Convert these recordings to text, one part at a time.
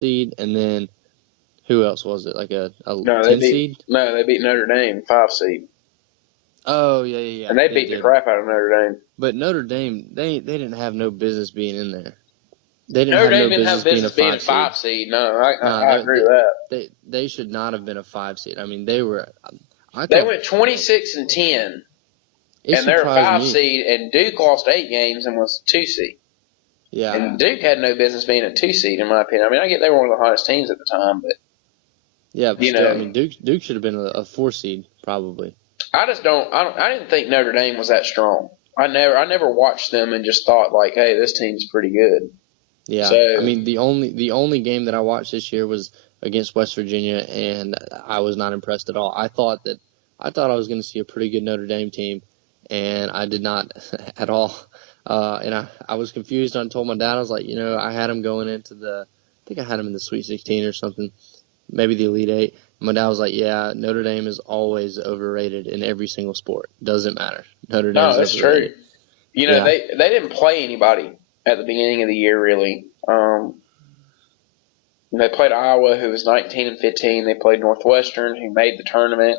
seed, and then who else was it? Like a No, 10 seed? they beat Notre Dame 5 seed, Oh yeah, yeah, yeah. and they They beat the did. crap out of Notre Dame. But Notre Dame, they didn't have no business being in there. They didn't Notre have Dame no didn't have business being a business being a 5 seed. 5 seed. No, No, I agree with that. they should not have been a 5 seed. I mean, they were. I They thought went 26-10, it and they're a surprised 5 me. seed, and Duke lost 8 games and was 2 seed. Yeah, And Duke had no business being a 2 seed, in my opinion. I mean, I get they were one of the hottest teams at the time, but yeah, but you still, I know, mean, Duke should have been a 4 seed probably. I just don't. I didn't think Notre Dame was that strong. I never watched them and just thought like, hey, this team's pretty good. Yeah, I So mean, the only game that I watched this year was against West Virginia, and I was not impressed at all. I thought I was going to see a pretty good Notre Dame team, and I did not at all. And I was confused. I told my dad, I was like, I had him going into I think I had him in the Sweet 16 or something, maybe the Elite Eight. And my dad was like, yeah, Notre Dame is always overrated in every single sport. Doesn't matter. Notre no, Dame's that's true. overrated. Yeah, They didn't play anybody at the beginning of the year really. They played Iowa, who was 19-15. They played Northwestern, who made the tournament,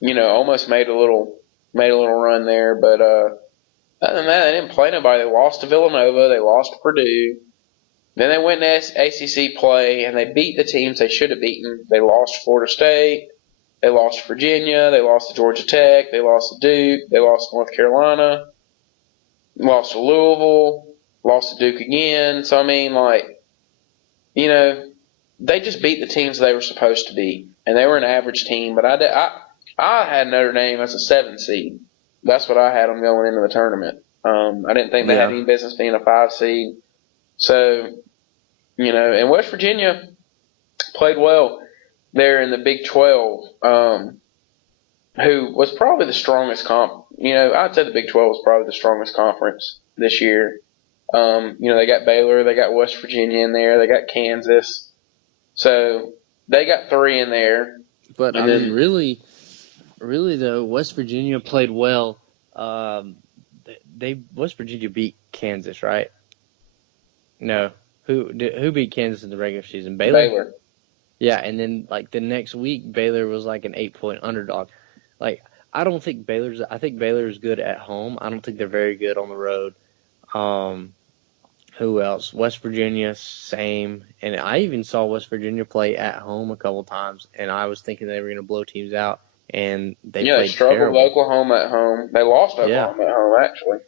and almost made a little run there. But other than that, they didn't play nobody. They lost to Villanova. They lost to Purdue. Then they went to ACC play, and they beat the teams they should have beaten. They lost to Florida State. They lost to Virginia. They lost to Georgia Tech. They lost to Duke. They lost to North Carolina. Lost to Louisville. Lost to Duke again. So, I mean, like, you know, they just beat the teams they were supposed to beat. And they were an average team. But I had Notre Dame as a 7 seed. That's what I had them going into the tournament. I didn't think they had yeah. any business being a 5 seed. So, and West Virginia played well there in the Big 12, who was probably the strongest I'd say the Big 12 was probably the strongest conference this year. They got Baylor, they got West Virginia in there, they got Kansas. So they got 3 in there. But I And mean, then, really though, West Virginia played well. West Virginia beat Kansas, right? No, who beat Kansas in the regular season? Baylor. Baylor. Yeah, and then like the next week, Baylor was like an 8-point underdog. Like I think Baylor's good at home. I don't think they're very good on the road. Um, who else? West Virginia, same. And I even saw West Virginia play at home a couple times, and I was thinking they were going to blow teams out, and they Yeah, they played struggled with terrible. Oklahoma at home. They lost Yeah, Oklahoma at home, actually.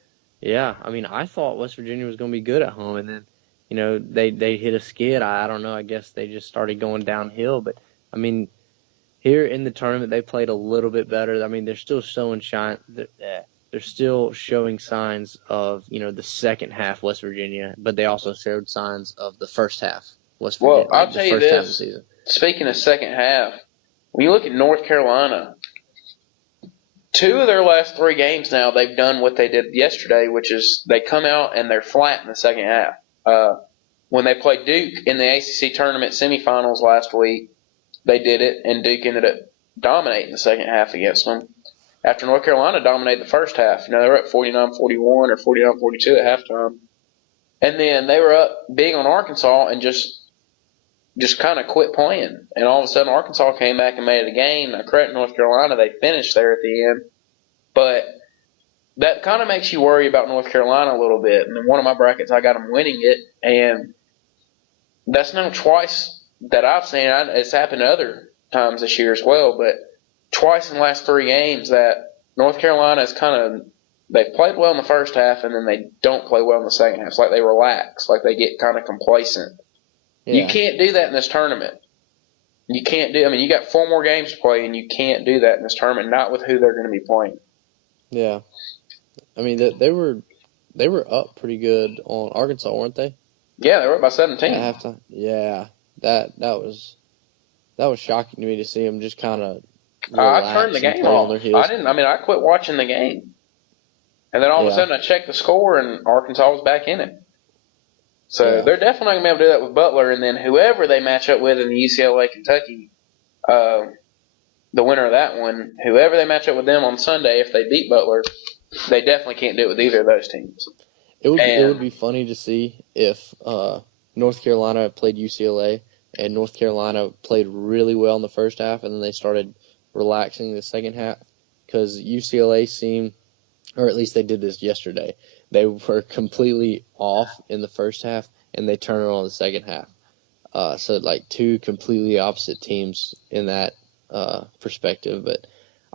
yeah. I mean, I thought West Virginia was going to be good at home, and then, they hit a skid. I don't know. I guess they just started going downhill. But I mean, here in the tournament, they played a little bit better. I mean, they're still showing shine. They're still showing signs of the second half West Virginia, but they also showed signs of the first half West Virginia, Well, I'll like the tell you first half of the this. season. Speaking of second half, when you look at North Carolina, 2 of their last 3 games now, they've done what they did yesterday, which is they come out and they're flat in the second half. When they played Duke in the ACC tournament semifinals last week, they did it, and Duke ended up dominating the second half against them. After North Carolina dominated the first half, they were at 49-41 or 49-42 at halftime. And then they were up big on Arkansas and just kind of quit playing. And all of a sudden, Arkansas came back and made it a game. Now, credit North Carolina, they finished there at the end. But that kind of makes you worry about North Carolina a little bit. And in one of my brackets, I got them winning it. And that's now twice that I've seen. It's happened other times this year as well. But twice in the last 3 games that North Carolina is they've played well in the first half and then they don't play well in the second half. It's like they relax, like they get kind of complacent. You Yeah, can't do that in this tournament. You can't do. I mean, you got 4 more games to play, and you can't do that in this tournament. Not with who they're going to be playing. yeah. I mean, they were up pretty good on Arkansas, weren't they? Yeah, they were up by 17. At halftime. Yeah, that was shocking to me to see them just kind of I turned the relax and game play on off. their heels. I quit watching the game, and then all of a Yeah, sudden I checked the score, and Arkansas was back in it. So yeah. they're definitely going to be able to do that with Butler, and then whoever they match up with in the UCLA Kentucky, uh, the winner of that one, whoever they match up with them on Sunday, if they beat Butler, they definitely can't do it with either of those teams. It would be And funny to see if North Carolina played UCLA, and North Carolina played really well in the first half, and then they started relaxing the second half because UCLA seemed, or at least they did this yesterday, they were completely off in the first half, and they turned it on in the second half. So like two completely opposite teams in that perspective. But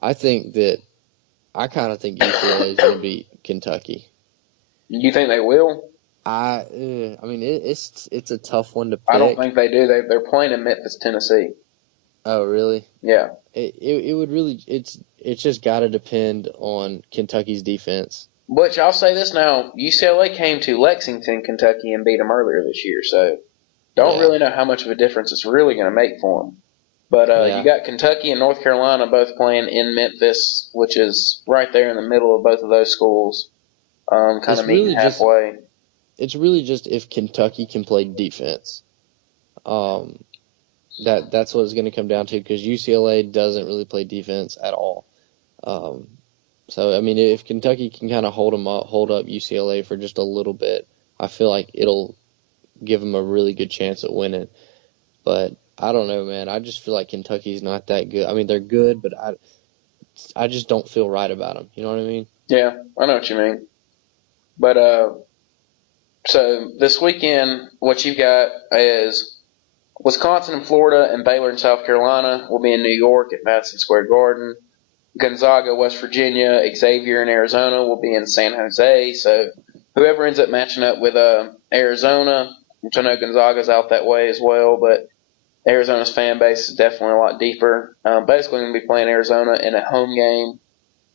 I kind of think UCLA is going to beat Kentucky. You think they will? I mean it's a tough one to pick. I don't think they do. They're playing in Memphis, Tennessee. Oh really? Yeah. It would really it's just got to depend on Kentucky's defense. Which I'll say this now: UCLA came to Lexington, Kentucky, and beat them earlier this year. So don't really know how much of a difference it's really going to make for them. But you got Kentucky and North Carolina both playing in Memphis, which is right there in the middle of both of those schools, kind of meeting halfway. It's really just if Kentucky can play defense. That's what it's going to come down to because UCLA doesn't really play defense at all. So I mean, if Kentucky can kind of hold up UCLA for just a little bit, I feel like it'll give them a really good chance at winning. But I don't know, man. I just feel like Kentucky's not that good. I mean, they're good, but I just don't feel right about them. You know what I mean? Yeah, I know what you mean. But so this weekend, what you've got is Wisconsin and Florida and Baylor and South Carolina will be in New York at Madison Square Garden. Gonzaga, West Virginia, Xavier and Arizona will be in San Jose. So whoever ends up matching up with Arizona, which I know Gonzaga's out that way as well, but Arizona's fan base is definitely a lot deeper. Basically going to be playing Arizona in a home game.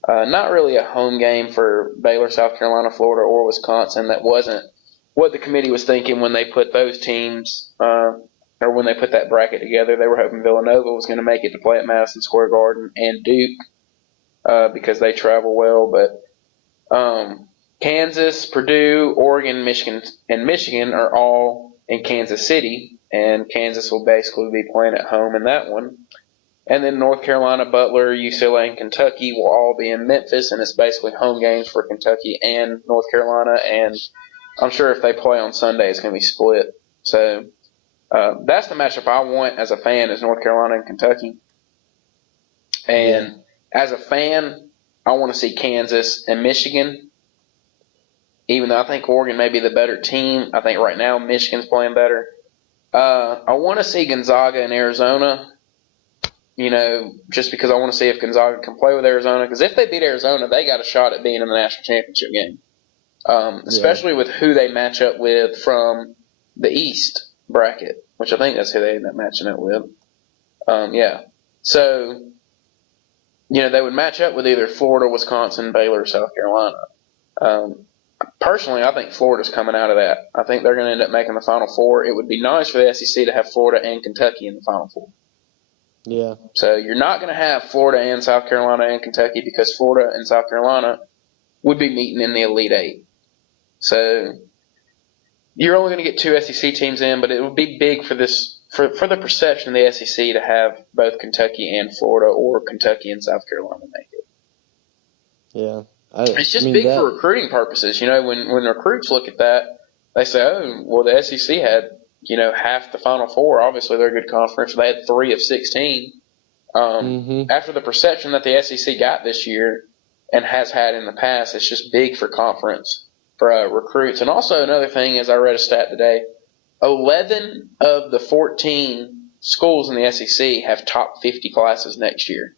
Not really a home game for Baylor, South Carolina, Florida, or Wisconsin. That wasn't what the committee was thinking when they put those teams, or when they put that bracket together. They were hoping Villanova was going to make it to play at Madison Square Garden and Duke because they travel well. But Kansas, Purdue, Oregon, Michigan, and Michigan are all in Kansas City, and Kansas will basically be playing at home in that one. And then North Carolina, Butler, UCLA, and Kentucky will all be in Memphis, and it's basically home games for Kentucky and North Carolina. And I'm sure if they play on Sunday, it's going to be split. So that's the matchup I want as a fan is North Carolina and Kentucky. And as a fan, I want to see Kansas and Michigan. Even though I think Oregon may be the better team, I think right now Michigan's playing better. I want to see Gonzaga and Arizona. You know, just because I want to see if Gonzaga can play with Arizona. Because if they beat Arizona, they got a shot at being in the national championship game. Especially with who they match up with from the East bracket, which I think that's who they end up matching up with. So, you know, they would match up with either Florida, Wisconsin, Baylor, South Carolina. Personally, I think Florida's coming out of that. I think they're going to end up making the Final Four. It would be nice for the SEC to have Florida and Kentucky in the Final Four. Yeah. So you're not going to have Florida and South Carolina and Kentucky because Florida and South Carolina would be meeting in the Elite Eight. So you're only going to get two SEC teams in, but it would be big for the perception of the SEC to have both Kentucky and Florida or Kentucky and South Carolina make it. Yeah. It's just big for recruiting purposes. You know, when recruits look at that, they say, oh, well, the SEC had, you know, half the Final Four. Obviously, they're a good conference. They had 3 of 16. After the perception that the SEC got this year and has had in the past, it's just big for conference, for recruits. And also another thing is I read a stat today, 11 of the 14 schools in the SEC have top 50 classes next year.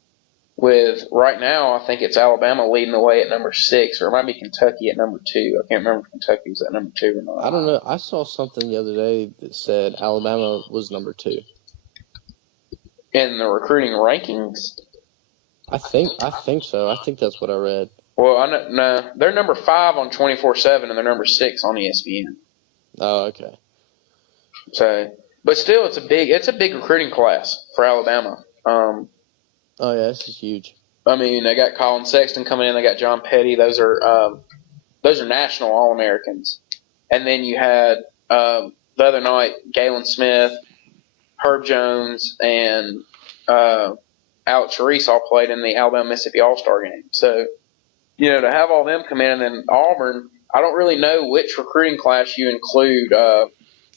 With right now, I think it's Alabama leading the way at number 6, or it might be Kentucky at number 2. I can't remember if Kentucky was at number 2 or not. I don't know. I saw something the other day that said Alabama was number 2 in the recruiting rankings. I think so. I think that's what I read. Well, no, they're number 5 on 24/7, and they're number 6 on ESPN. Oh, okay. So, but still, it's a big recruiting class for Alabama. Oh yeah, this is huge. I mean, they got Colin Sexton coming in. They got John Petty. Those are national All-Americans. And then you had the other night Galen Smith, Herb Jones, and Alex Reese all played in the Alabama-Mississippi All-Star game. So, you know, to have all them come in, and then Auburn, I don't really know which recruiting class you include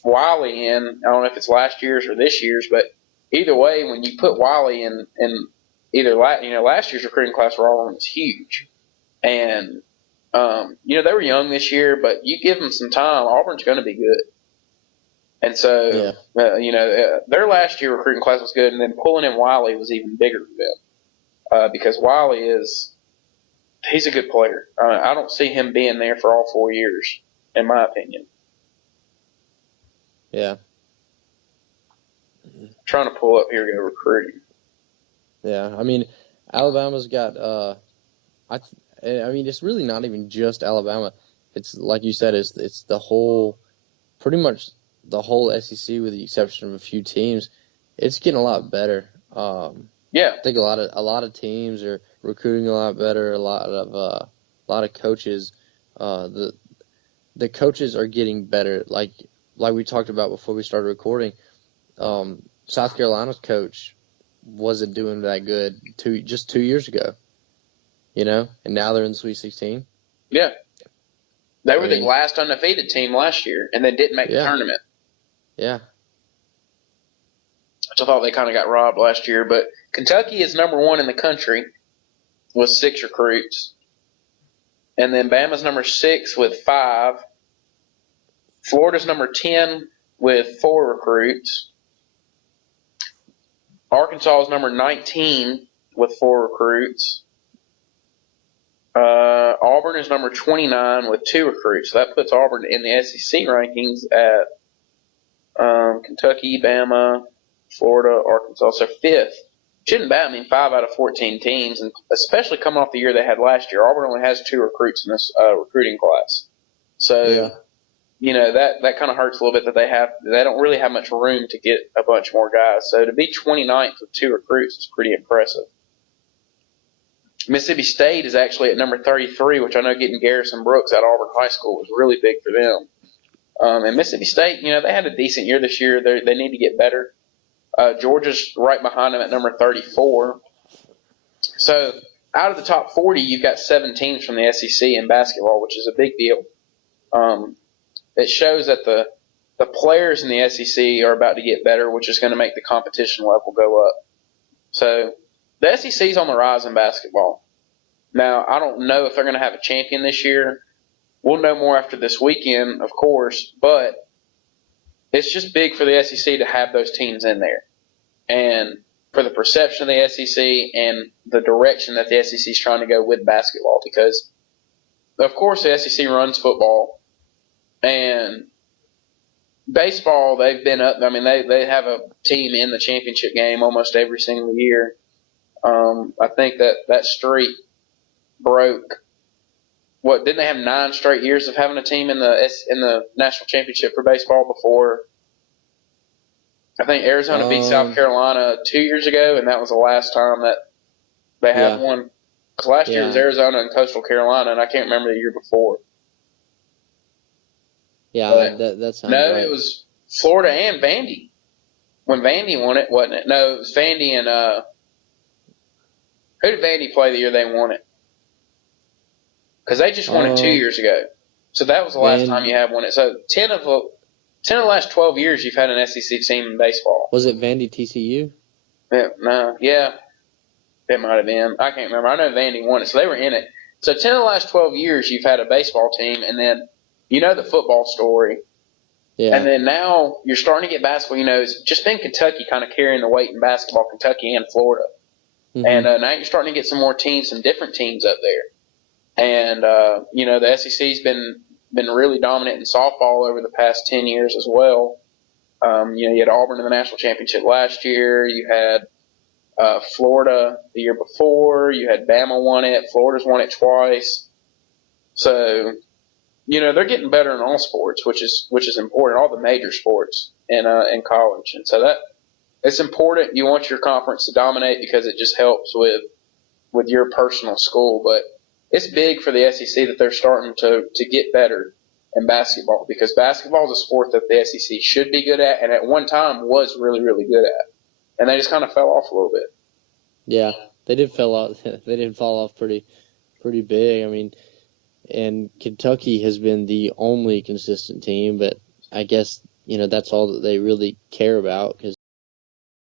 Wiley in. I don't know if it's last year's or this year's, but either way, when you put Wiley in either last year's recruiting class for Auburn was huge, and they were young this year, but you give them some time, Auburn's going to be good. And so, their last year recruiting class was good, and then pulling in Wiley was even bigger for them because Wiley he's a good player. I don't see him being there for all 4 years, in my opinion. Yeah. I'm trying to pull up here to go recruiting. Yeah, I mean, Alabama's got. It's really not even just Alabama. It's like you said, it's the whole, pretty much the whole SEC with the exception of a few teams. It's getting a lot better. I think a lot of teams are recruiting a lot better. A lot of coaches. The coaches are getting better. Like we talked about before we started recording. South Carolina's coach wasn't doing that good just 2 years ago, and now they're in the Sweet 16. Yeah. They were the last undefeated team last year and then didn't make the tournament. Yeah. Which I thought they kind of got robbed last year. But Kentucky is number 1 in the country with 6 recruits. And then Bama's number 6 with 5. Florida's number 10 with 4 recruits. Arkansas is number 19 with 4 recruits. Auburn is number 29 with 2 recruits. So that puts Auburn in the SEC rankings at Kentucky, Bama, Florida, Arkansas. So 5th. Shouldn't bad. 5 out of 14 teams, and especially coming off the year they had last year. Auburn only has 2 recruits in this recruiting class. So, that kind of hurts a little bit that they don't really have much room to get a bunch more guys. So to be 29th with 2 recruits is pretty impressive. Mississippi State is actually at number 33, which I know getting Garrison Brooks out of Auburn High School was really big for them. And Mississippi State, they had a decent year this year. They need to get better. Georgia's right behind them at number 34. So out of the top 40, you've got 7 teams from the SEC in basketball, which is a big deal. It shows that the players in the SEC are about to get better, which is going to make the competition level go up. So the SEC is on the rise in basketball. Now, I don't know if they're going to have a champion this year. We'll know more after this weekend, of course, but it's just big for the SEC to have those teams in there. And for the perception of the SEC and the direction that the SEC is trying to go with basketball, because, of course, the SEC runs football. And baseball, they've been up. They have a team in the championship game almost every single year. I think that streak broke. Didn't they have 9 straight years of having a team in the national championship for baseball before? I think Arizona beat South Carolina 2 years ago, and that was the last time that they had one. Because last year was Arizona and Coastal Carolina, and I can't remember the year before. Yeah, that sounds right. No, it was Florida and Vandy. When Vandy won it, wasn't it? No, it was Vandy and who did Vandy play the year they won it? Because they just won it 2 years ago. So that was the last time you have won it. So 10 of the last 12 years you've had an SEC team in baseball. Was it Vandy TCU? Yeah. It might have been. I can't remember. I know Vandy won it, so they were in it. So 10 of the last 12 years you've had a baseball team, and then the football story. Yeah. And then now you're starting to get basketball. It's just been Kentucky kind of carrying the weight in basketball, Kentucky and Florida. Mm-hmm. And now you're starting to get some more teams, some different teams up there. And, the SEC's been really dominant in softball over the past 10 years as well. You had Auburn in the national championship last year. You had Florida the year before. You had Bama won it. Florida's won it twice. So, they're getting better in all sports, which is important, all the major sports in college. And so it's important. You want your conference to dominate because it just helps with your personal school. But it's big for the SEC that they're starting to get better in basketball, because basketball is a sport that the SEC should be good at, and at one time was really, really good at. And they just kind of fell off a little bit. Yeah, they did fall off. They did fall off pretty big. And Kentucky has been the only consistent team, but I guess that's all that they really care about, because